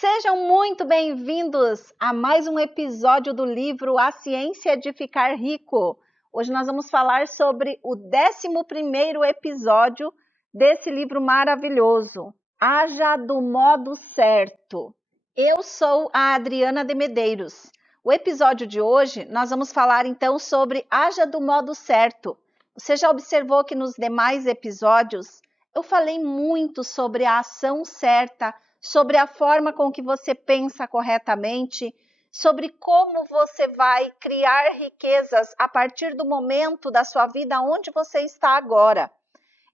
Sejam muito bem-vindos a mais um episódio do livro A Ciência de Ficar Rico. Hoje nós vamos falar sobre o 11º episódio desse livro maravilhoso, Haja do Modo Certo. Eu sou a Adriana de Medeiros. O episódio de hoje nós vamos falar então sobre Haja do Modo Certo. Você já observou que nos demais episódios eu falei muito sobre a ação certa, sobre a forma com que você pensa corretamente, sobre como você vai criar riquezas a partir do momento da sua vida onde você está agora.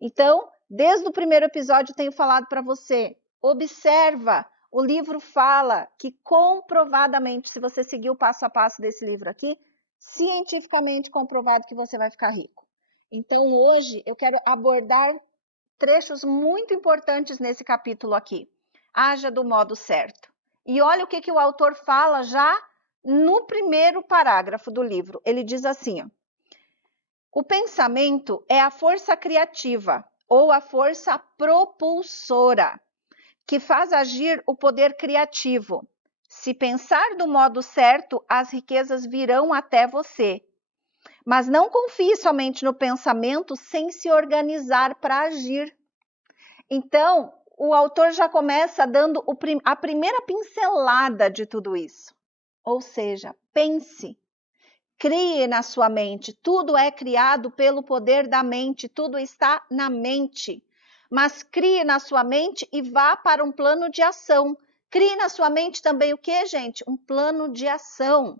Então, desde o primeiro episódio eu tenho falado para você, observa, o livro fala que comprovadamente, se você seguir o passo a passo desse livro aqui, cientificamente comprovado que você vai ficar rico. Então, hoje eu quero abordar trechos muito importantes nesse capítulo aqui. Haja do modo certo. E olha o que o autor fala já no primeiro parágrafo do livro. Ele diz assim, ó, o pensamento é a força criativa ou a força propulsora que faz agir o poder criativo. Se pensar do modo certo, as riquezas virão até você. Mas não confie somente no pensamento sem se organizar para agir. Então, o autor já começa dando a primeira pincelada de tudo isso. Ou seja, pense, crie na sua mente. Tudo é criado pelo poder da mente, tudo está na mente. Mas crie na sua mente e vá para um plano de ação. Crie na sua mente também o que, gente? Um plano de ação.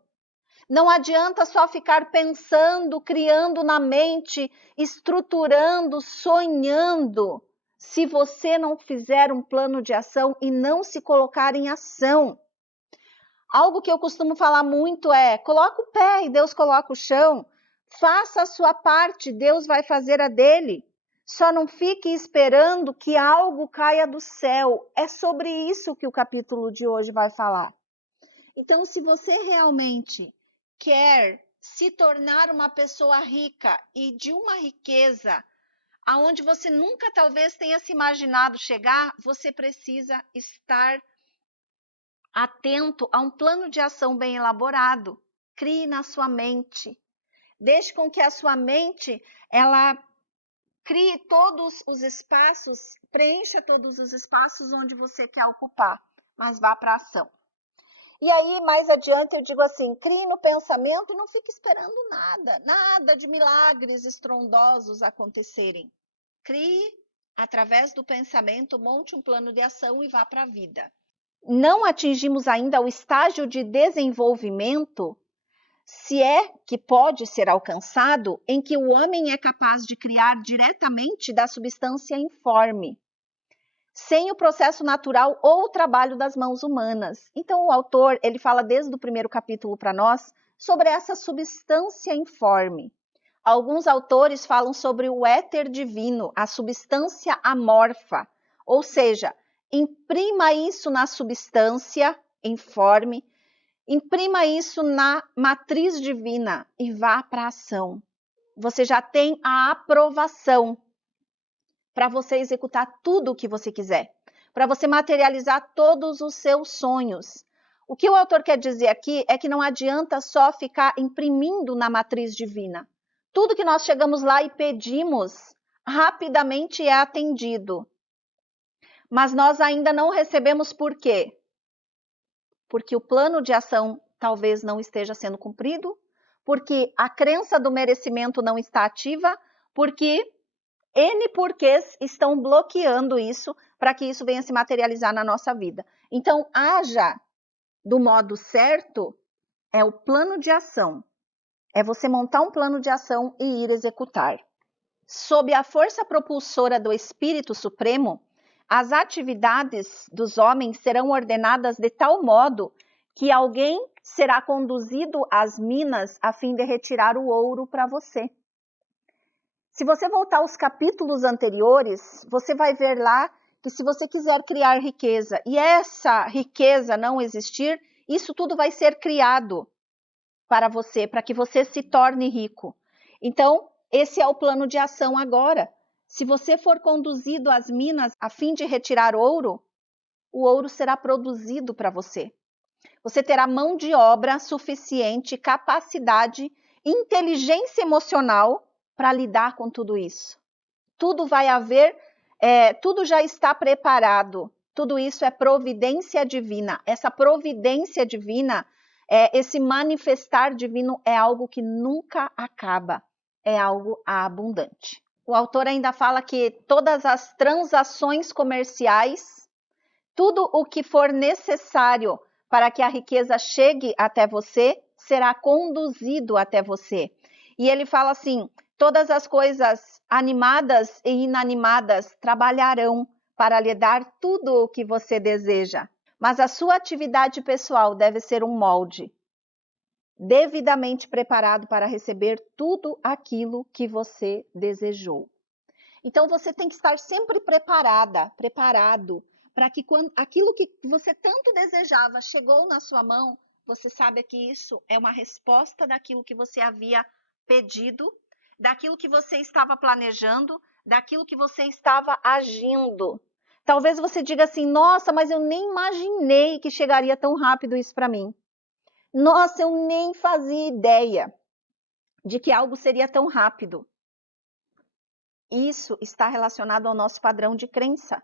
Não adianta só ficar pensando, criando na mente, estruturando, sonhando, se você não fizer um plano de ação e não se colocar em ação. Algo que eu costumo falar muito é, coloca o pé e Deus coloca o chão. Faça a sua parte, Deus vai fazer a dele. Só não fique esperando que algo caia do céu. É sobre isso que o capítulo de hoje vai falar. Então, se você realmente quer se tornar uma pessoa rica e de uma riqueza aonde você nunca talvez tenha se imaginado chegar, você precisa estar atento a um plano de ação bem elaborado. Crie na sua mente. Deixe com que a sua mente, ela crie todos os espaços, preencha todos os espaços onde você quer ocupar, mas vá para a ação. E aí, mais adiante, eu digo assim, crie no pensamento e não fique esperando nada de milagres estrondosos acontecerem. Crie, através do pensamento, monte um plano de ação e vá para a vida. Não atingimos ainda o estágio de desenvolvimento, se é que pode ser alcançado, em que o homem é capaz de criar diretamente da substância informe, sem o processo natural ou o trabalho das mãos humanas. Então, o autor, ele fala desde o primeiro capítulo para nós sobre essa substância informe. Alguns autores falam sobre o éter divino, a substância amorfa, ou seja, imprima isso na substância informe, imprima isso na matriz divina e vá para a ação. Você já tem a aprovação para você executar tudo o que você quiser, para você materializar todos os seus sonhos. O que o autor quer dizer aqui é que não adianta só ficar imprimindo na matriz divina. Tudo que nós chegamos lá e pedimos, rapidamente é atendido. Mas nós ainda não recebemos por quê? Porque o plano de ação talvez não esteja sendo cumprido, porque a crença do merecimento não está ativa, porque N porquês estão bloqueando isso para que isso venha se materializar na nossa vida. Então, haja do modo certo é o plano de ação. É você montar um plano de ação e ir executar. Sob a força propulsora do Espírito Supremo, as atividades dos homens serão ordenadas de tal modo que alguém será conduzido às minas a fim de retirar o ouro para você. Se você voltar aos capítulos anteriores, você vai ver lá que se você quiser criar riqueza e essa riqueza não existir, isso tudo vai ser criado para você, para que você se torne rico. Então, esse é o plano de ação agora. Se você for conduzido às minas a fim de retirar ouro, o ouro será produzido para você. Você terá mão de obra suficiente, capacidade, inteligência emocional para lidar com tudo isso. Tudo vai haver, tudo já está preparado. Tudo isso é providência divina. Essa providência divina, esse manifestar divino é algo que nunca acaba. É algo abundante. O autor ainda fala que todas as transações comerciais, tudo o que for necessário para que a riqueza chegue até você, será conduzido até você. E ele fala assim: todas as coisas animadas e inanimadas trabalharão para lhe dar tudo o que você deseja. Mas a sua atividade pessoal deve ser um molde devidamente preparado para receber tudo aquilo que você desejou. Então você tem que estar sempre preparado, para que quando aquilo que você tanto desejava chegou na sua mão, você sabe que isso é uma resposta daquilo que você havia pedido, daquilo que você estava planejando, daquilo que você estava agindo. Talvez você diga assim: nossa, mas eu nem imaginei que chegaria tão rápido isso para mim. Nossa, eu nem fazia ideia de que algo seria tão rápido. Isso está relacionado ao nosso padrão de crença.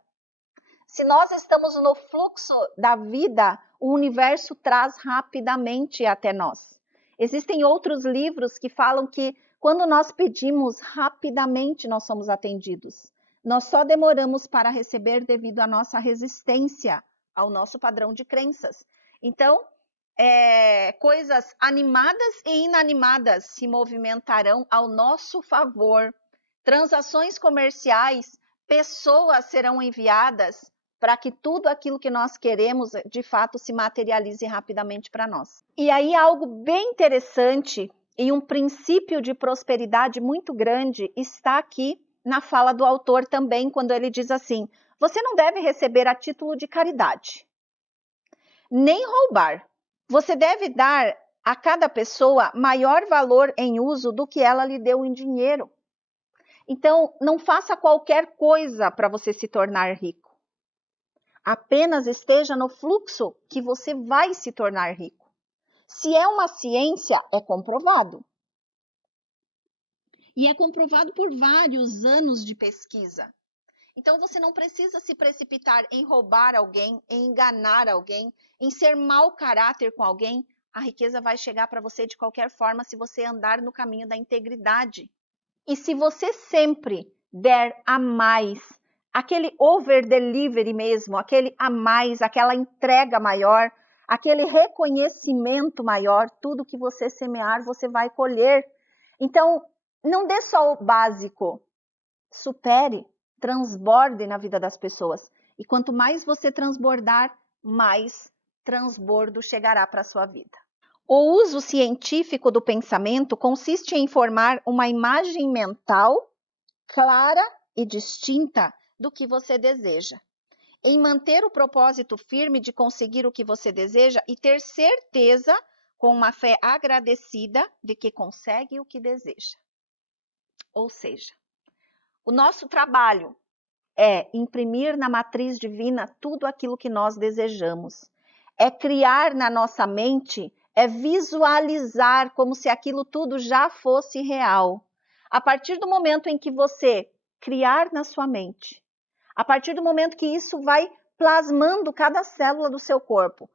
Se nós estamos no fluxo da vida, o universo traz rapidamente até nós. Existem outros livros que falam que quando nós pedimos, rapidamente nós somos atendidos. Nós só demoramos para receber devido à nossa resistência ao nosso padrão de crenças. Então, coisas animadas e inanimadas se movimentarão ao nosso favor. Transações comerciais, pessoas serão enviadas para que tudo aquilo que nós queremos, de fato, se materialize rapidamente para nós. E aí algo bem interessante e um princípio de prosperidade muito grande está aqui na fala do autor também, quando ele diz assim: você não deve receber a título de caridade, nem roubar. Você deve dar a cada pessoa maior valor em uso do que ela lhe deu em dinheiro. Então, não faça qualquer coisa para você se tornar rico. Apenas esteja no fluxo que você vai se tornar rico. Se é uma ciência, é comprovado. E é comprovado por vários anos de pesquisa. Então, você não precisa se precipitar em roubar alguém, em enganar alguém, em ser mau caráter com alguém. A riqueza vai chegar para você de qualquer forma se você andar no caminho da integridade. E se você sempre der a mais, aquele over delivery mesmo, aquele a mais, aquela entrega maior, aquele reconhecimento maior, tudo que você semear, você vai colher. Então, não dê só o básico, supere, transborde na vida das pessoas. E quanto mais você transbordar, mais transbordo chegará para a sua vida. O uso científico do pensamento consiste em formar uma imagem mental clara e distinta do que você deseja, em manter o propósito firme de conseguir o que você deseja e ter certeza, com uma fé agradecida, de que consegue o que deseja. Ou seja, o nosso trabalho é imprimir na matriz divina tudo aquilo que nós desejamos, é criar na nossa mente, é visualizar como se aquilo tudo já fosse real. A partir do momento em que você criar na sua mente, a partir do momento que isso vai plasmando cada célula do seu corpo,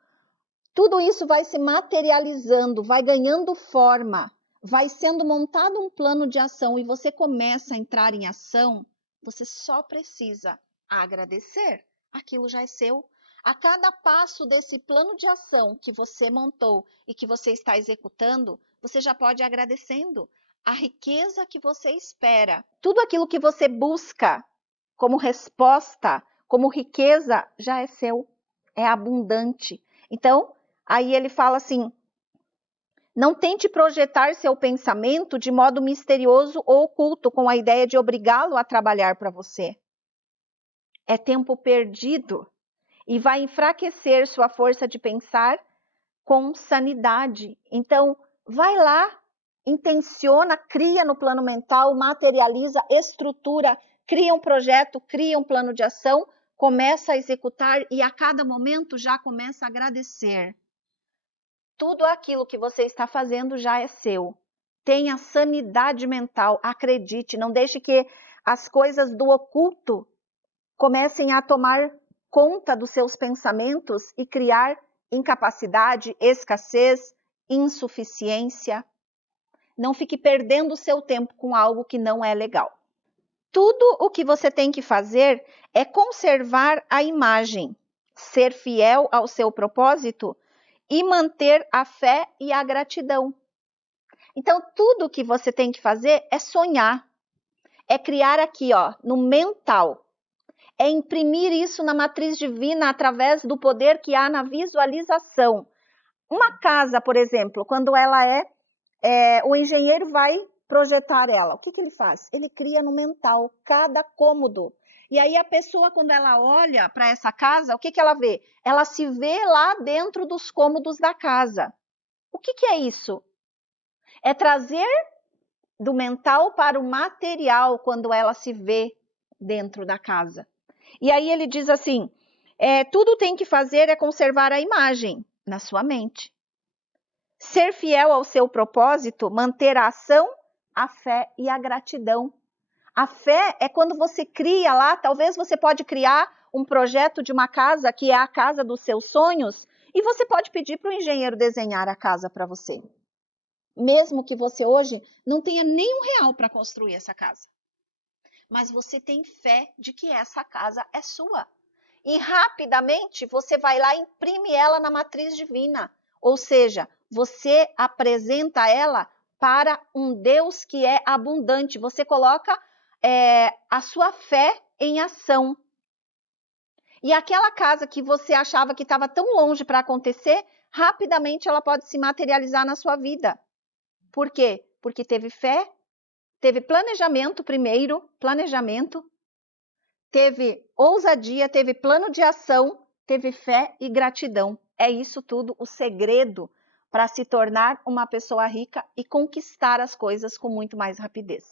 tudo isso vai se materializando, vai ganhando forma, vai sendo montado um plano de ação e você começa a entrar em ação, você só precisa agradecer. Aquilo já é seu. A cada passo desse plano de ação que você montou e que você está executando, você já pode ir agradecendo a riqueza que você espera. Tudo aquilo que você busca como resposta, como riqueza, já é seu, é abundante. Então, aí ele fala assim: não tente projetar seu pensamento de modo misterioso ou oculto, com a ideia de obrigá-lo a trabalhar para você. É tempo perdido e vai enfraquecer sua força de pensar com sanidade. Então, vai lá, intenciona, cria no plano mental, materializa, estrutura, cria um projeto, cria um plano de ação começa a executar e a cada momento já começa a agradecer. Tudo aquilo que você está fazendo já é seu. Tenha sanidade mental, acredite, não deixe que as coisas do oculto comecem a tomar conta dos seus pensamentos e criar incapacidade, escassez, insuficiência. Não fique perdendo o seu tempo com algo que não é legal. Tudo o que você tem que fazer é conservar a imagem, ser fiel ao seu propósito e manter a fé e a gratidão. Então, tudo o que você tem que fazer é sonhar, é criar aqui, ó, no mental, é imprimir isso na matriz divina através do poder que há na visualização. Uma casa, por exemplo, quando ela o engenheiro vai projetar ela, o que ele faz? Ele cria no mental cada cômodo. E aí a pessoa, quando ela olha para essa casa, o que ela vê? Ela se vê lá dentro dos cômodos da casa. O que é isso? É trazer do mental para o material quando ela se vê dentro da casa. E aí ele diz assim, tudo tem que fazer é conservar a imagem na sua mente. Ser fiel ao seu propósito, manter a ação, a fé e a gratidão. A fé é quando você cria lá, talvez você pode criar um projeto de uma casa que é a casa dos seus sonhos e você pode pedir para o engenheiro desenhar a casa para você. Mesmo que você hoje não tenha nem R$1 para construir essa casa. Mas você tem fé de que essa casa é sua. E rapidamente você vai lá e imprime ela na matriz divina. Ou seja, você apresenta ela para um Deus que é abundante. Você coloca a sua fé em ação. E aquela casa que você achava que estava tão longe para acontecer, rapidamente ela pode se materializar na sua vida. Por quê? Porque teve fé, teve planejamento primeiro, teve ousadia, teve plano de ação, teve fé e gratidão. É isso tudo o segredo para se tornar uma pessoa rica e conquistar as coisas com muito mais rapidez.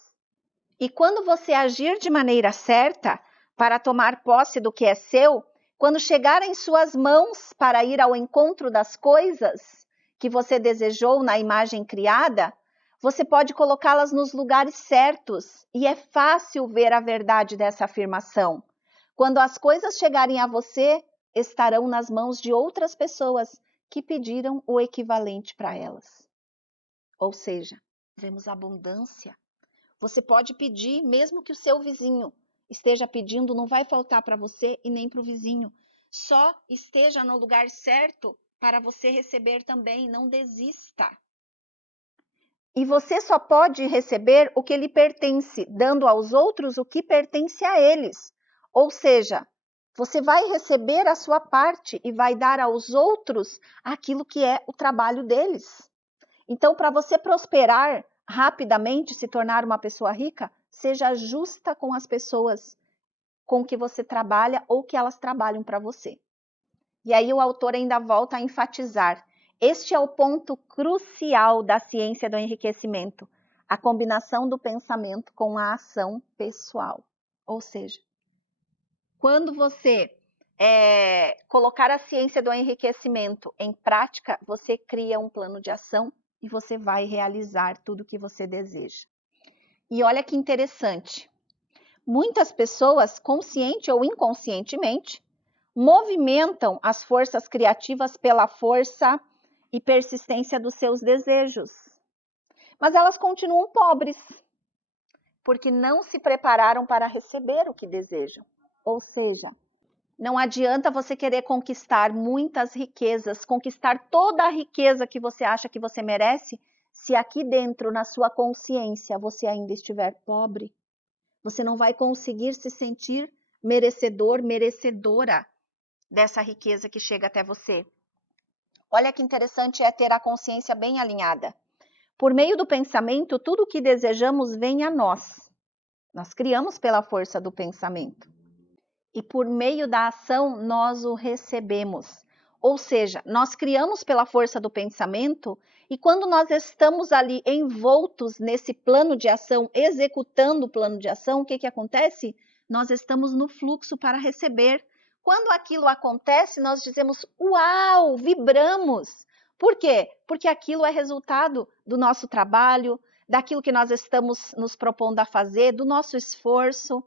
E quando você agir de maneira certa para tomar posse do que é seu, quando chegar em suas mãos para ir ao encontro das coisas que você desejou na imagem criada, você pode colocá-las nos lugares certos e é fácil ver a verdade dessa afirmação. Quando as coisas chegarem a você, estarão nas mãos de outras pessoas que pediram o equivalente para elas. Ou seja, vemos abundância. Você pode pedir, mesmo que o seu vizinho esteja pedindo, não vai faltar para você e nem para o vizinho. Só esteja no lugar certo para você receber também, não desista. E você só pode receber o que lhe pertence, dando aos outros o que pertence a eles. Ou seja, você vai receber a sua parte e vai dar aos outros aquilo que é o trabalho deles. Então, para você prosperar rapidamente, se tornar uma pessoa rica, seja justa com as pessoas com que você trabalha ou que elas trabalham para você. E aí o autor ainda volta a enfatizar: este é o ponto crucial da ciência do enriquecimento, a combinação do pensamento com a ação pessoal. Ou seja, quando você colocar a ciência do enriquecimento em prática, você cria um plano de ação e você vai realizar tudo o que você deseja. E olha que interessante, muitas pessoas, consciente ou inconscientemente, movimentam as forças criativas pela força e persistência dos seus desejos. Mas elas continuam pobres, porque não se prepararam para receber o que desejam. Ou seja, não adianta você querer conquistar muitas riquezas, conquistar toda a riqueza que você acha que você merece, se aqui dentro, na sua consciência, você ainda estiver pobre. Você não vai conseguir se sentir merecedor, merecedora dessa riqueza que chega até você. Olha que interessante é ter a consciência bem alinhada. Por meio do pensamento, tudo o que desejamos vem a nós. Nós criamos pela força do pensamento. E por meio da ação, nós o recebemos. Ou seja, nós criamos pela força do pensamento e quando nós estamos ali envoltos nesse plano de ação, executando o plano de ação, o que acontece? Nós estamos no fluxo para receber. Quando aquilo acontece, nós dizemos, uau, vibramos. Por quê? Porque aquilo é resultado do nosso trabalho, daquilo que nós estamos nos propondo a fazer, do nosso esforço.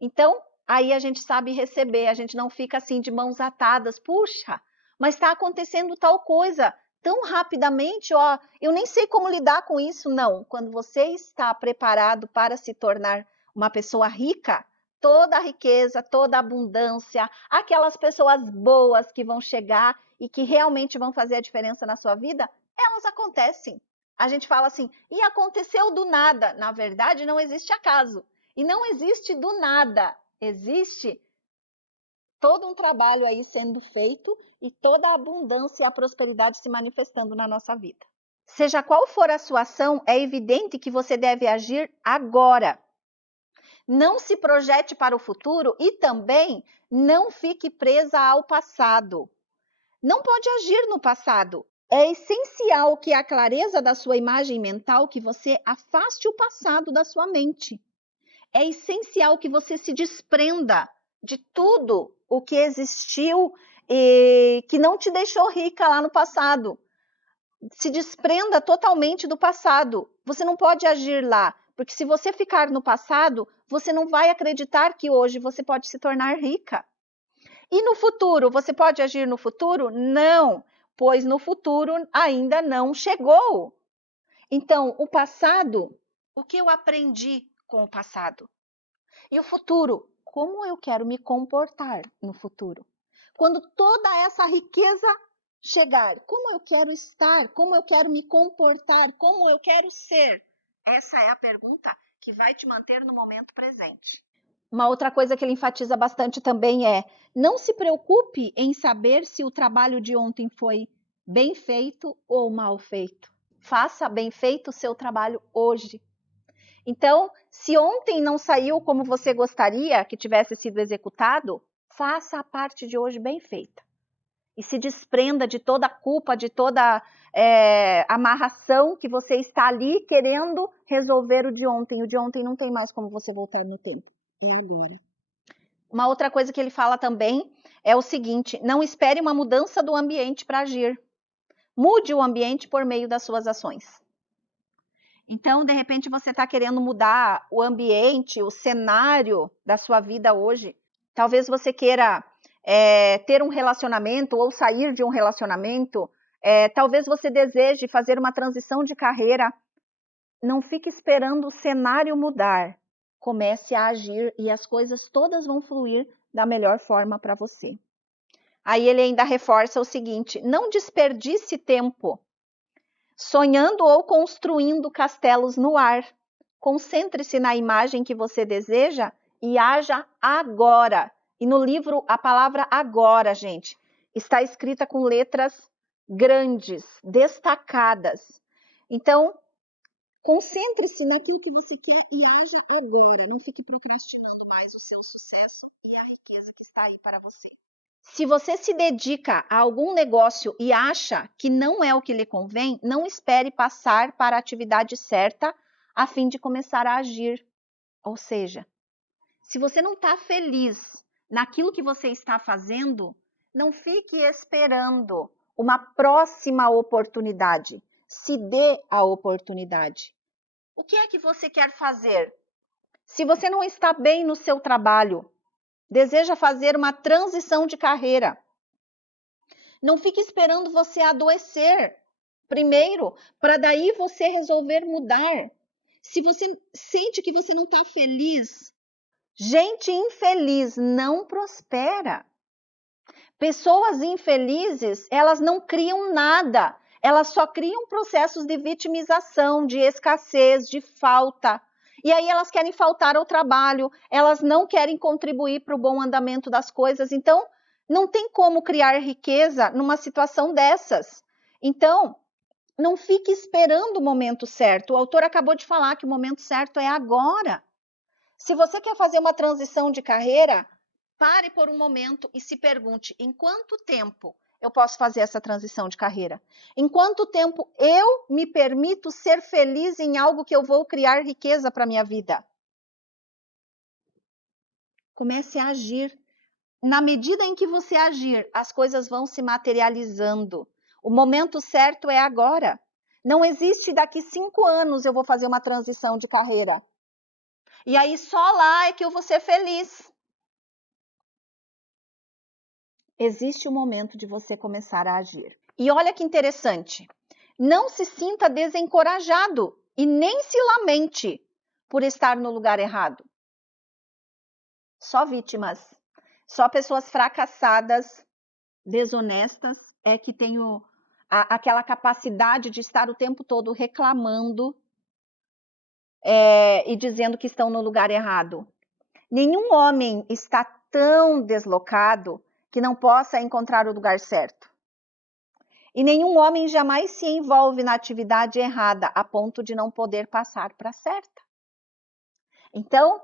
Então, aí a gente sabe receber, a gente não fica assim de mãos atadas. Puxa, mas está acontecendo tal coisa tão rapidamente, ó, eu nem sei como lidar com isso. Não, quando você está preparado para se tornar uma pessoa rica, toda a riqueza, toda a abundância, aquelas pessoas boas que vão chegar e que realmente vão fazer a diferença na sua vida, elas acontecem. A gente fala assim, e aconteceu do nada. Na verdade, não existe acaso. E não existe do nada. Existe todo um trabalho aí sendo feito e toda a abundância e a prosperidade se manifestando na nossa vida. Seja qual for a sua ação, é evidente que você deve agir agora. Não se projete para o futuro e também não fique presa ao passado. Não pode agir no passado. É essencial que a clareza da sua imagem mental, que você afaste o passado da sua mente. É essencial que você se desprenda de tudo o que existiu e que não te deixou rica lá no passado. Se desprenda totalmente do passado. Você não pode agir lá, porque se você ficar no passado, você não vai acreditar que hoje você pode se tornar rica. E no futuro, você pode agir no futuro? Não, pois no futuro ainda não chegou. Então, o passado, o que eu aprendi com o passado? E o futuro, como eu quero me comportar no futuro? Quando toda essa riqueza chegar, como eu quero estar, como eu quero me comportar, como eu quero ser? Essa é a pergunta que vai te manter no momento presente. Uma outra coisa que ele enfatiza bastante também é: não se preocupe em saber se o trabalho de ontem foi bem feito ou mal feito. Faça bem feito o seu trabalho hoje. Então, se ontem não saiu como você gostaria que tivesse sido executado, faça a parte de hoje bem feita. E se desprenda de toda a culpa, de toda amarração que você está ali querendo resolver o de ontem. O de ontem não tem mais como você voltar no tempo. Uma outra coisa que ele fala também é o seguinte: não espere uma mudança do ambiente para agir. Mude o ambiente por meio das suas ações. Então, de repente, você está querendo mudar o ambiente, o cenário da sua vida hoje. Talvez você queira ter um relacionamento ou sair de um relacionamento. Talvez você deseje fazer uma transição de carreira. Não fique esperando o cenário mudar. Comece a agir e as coisas todas vão fluir da melhor forma para você. Aí ele ainda reforça o seguinte: não desperdice tempo sonhando ou construindo castelos no ar. Concentre-se na imagem que você deseja e haja agora. E no livro, a palavra agora, gente, está escrita com letras grandes, destacadas. Então, concentre-se naquilo que você quer e haja agora. Não fique procrastinando mais o seu sucesso e a riqueza que está aí para você. Se você se dedica a algum negócio e acha que não é o que lhe convém, não espere passar para a atividade certa a fim de começar a agir. Ou seja, se você não está feliz naquilo que você está fazendo, não fique esperando uma próxima oportunidade. Se dê a oportunidade. O que é que você quer fazer? Se você não está bem no seu trabalho, deseja fazer uma transição de carreira, não fique esperando você adoecer primeiro, para daí você resolver mudar. Se você sente que você não está feliz, gente infeliz não prospera. Pessoas infelizes, elas não criam nada. Elas só criam processos de vitimização, de escassez, de falta. E aí elas querem faltar ao trabalho, elas não querem contribuir para o bom andamento das coisas. Então, não tem como criar riqueza numa situação dessas. Então, não fique esperando o momento certo. O autor acabou de falar que o momento certo é agora. Se você quer fazer uma transição de carreira, pare por um momento e se pergunte: em quanto tempo eu posso fazer essa transição de carreira? Em quanto tempo eu me permito ser feliz em algo que eu vou criar riqueza para a minha vida? Comece a agir. na medida em que você agir, as coisas vão se materializando. O momento certo é agora. Não existe daqui 5 anos eu vou fazer uma transição de carreira. E aí só lá é que eu vou ser feliz. Existe o momento de você começar a agir. E olha que interessante. Não se sinta desencorajado e nem se lamente por estar no lugar errado. Só vítimas, só pessoas fracassadas, desonestas, é que têm aquela capacidade de estar o tempo todo reclamando e dizendo que estão no lugar errado. Nenhum homem está tão deslocado que não possa encontrar o lugar certo. E nenhum homem jamais se envolve na atividade errada a ponto de não poder passar para a certa. Então,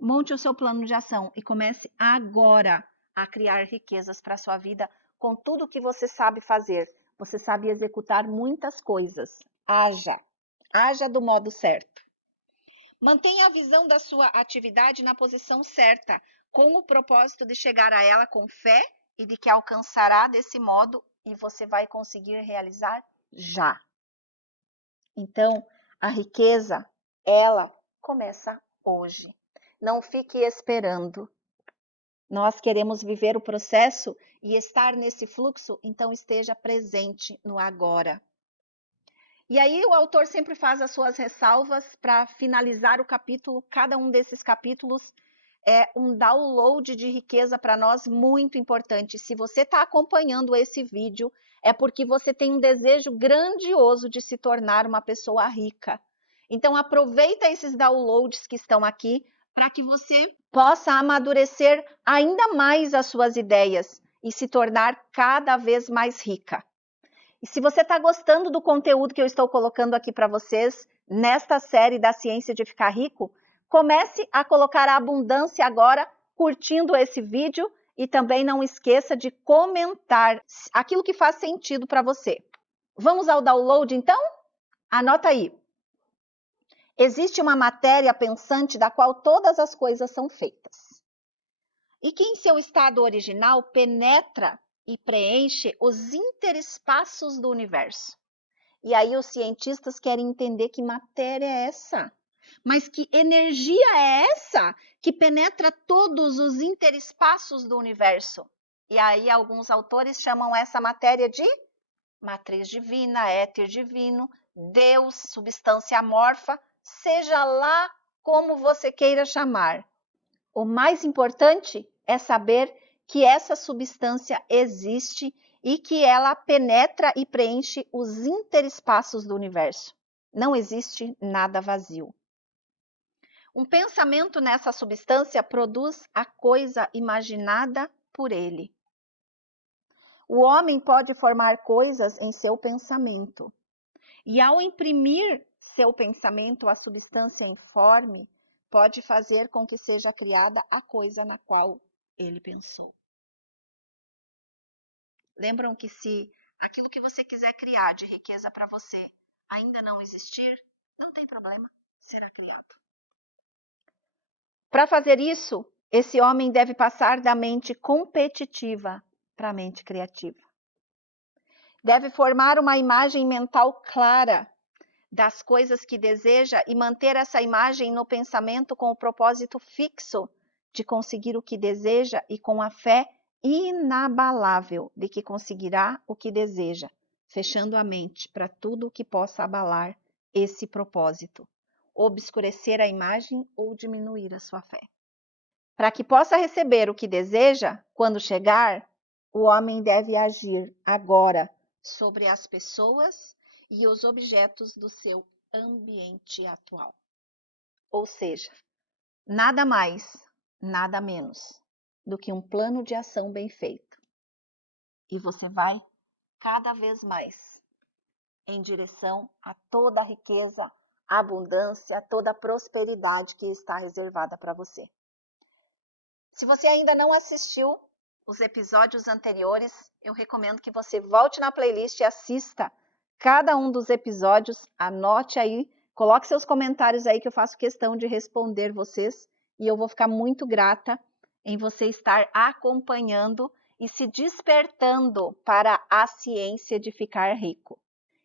monte o seu plano de ação e comece agora a criar riquezas para a sua vida com tudo que você sabe fazer. Você sabe executar muitas coisas. Haja do modo certo. Mantenha a visão da sua atividade na posição certa, com o propósito de chegar a ela com fé e de que alcançará desse modo e você vai conseguir realizar já. Então, a riqueza, ela começa hoje. Não fique esperando. Nós queremos viver o processo e estar nesse fluxo, então esteja presente no agora. E aí o autor sempre faz as suas ressalvas para finalizar o capítulo. Cada um desses capítulos é um download de riqueza para nós muito importante. Se você está acompanhando esse vídeo, é porque você tem um desejo grandioso de se tornar uma pessoa rica. Então aproveita esses downloads que estão aqui para que você possa amadurecer ainda mais as suas ideias e se tornar cada vez mais rica. E se você está gostando do conteúdo que eu estou colocando aqui para vocês, nesta série da Ciência de Ficar Rico, comece a colocar a abundância agora, curtindo esse vídeo e também não esqueça de comentar aquilo que faz sentido para você. Vamos ao download então? Anota aí. Existe uma matéria pensante da qual todas as coisas são feitas, e que em seu estado original penetra e preenche os interespaços do universo. E aí os cientistas querem entender que matéria é essa, mas que energia é essa que penetra todos os interespaços do universo. E aí alguns autores chamam essa matéria de matriz divina, éter divino, Deus, substância amorfa, seja lá como você queira chamar. O mais importante é saber que essa substância existe e que ela penetra e preenche os interespaços do universo. Não existe nada vazio. Um pensamento nessa substância produz a coisa imaginada por ele. O homem pode formar coisas em seu pensamento. E ao imprimir seu pensamento à substância informe, pode fazer com que seja criada a coisa na qual ele pensou. Lembram que se aquilo que você quiser criar de riqueza para você ainda não existir, não tem problema, será criado. Para fazer isso, esse homem deve passar da mente competitiva para a mente criativa. Deve formar uma imagem mental clara das coisas que deseja e manter essa imagem no pensamento com o propósito fixo de conseguir o que deseja e com a fé inabalável de que conseguirá o que deseja, fechando a mente para tudo o que possa abalar esse propósito, obscurecer a imagem ou diminuir a sua fé. Para que possa receber o que deseja, quando chegar, o homem deve agir agora sobre as pessoas e os objetos do seu ambiente atual. Ou seja, nada mais, nada menos do que um plano de ação bem feito. E você vai cada vez mais em direção a toda a riqueza, a abundância, toda a prosperidade que está reservada para você. Se você ainda não assistiu os episódios anteriores, eu recomendo que você volte na playlist e assista cada um dos episódios, anote aí, coloque seus comentários aí que eu faço questão de responder vocês e eu vou ficar muito grata em você estar acompanhando e se despertando para a ciência de ficar rico.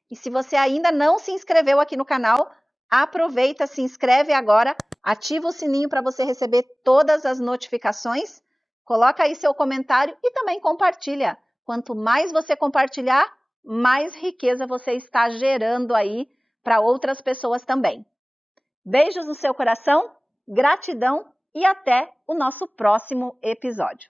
E se você ainda não se inscreveu aqui no canal, aproveita, se inscreve agora, ativa o sininho para você receber todas as notificações, coloca aí seu comentário e também compartilha. Quanto mais você compartilhar, mais riqueza você está gerando aí para outras pessoas também. Beijos no seu coração, gratidão e até o nosso próximo episódio.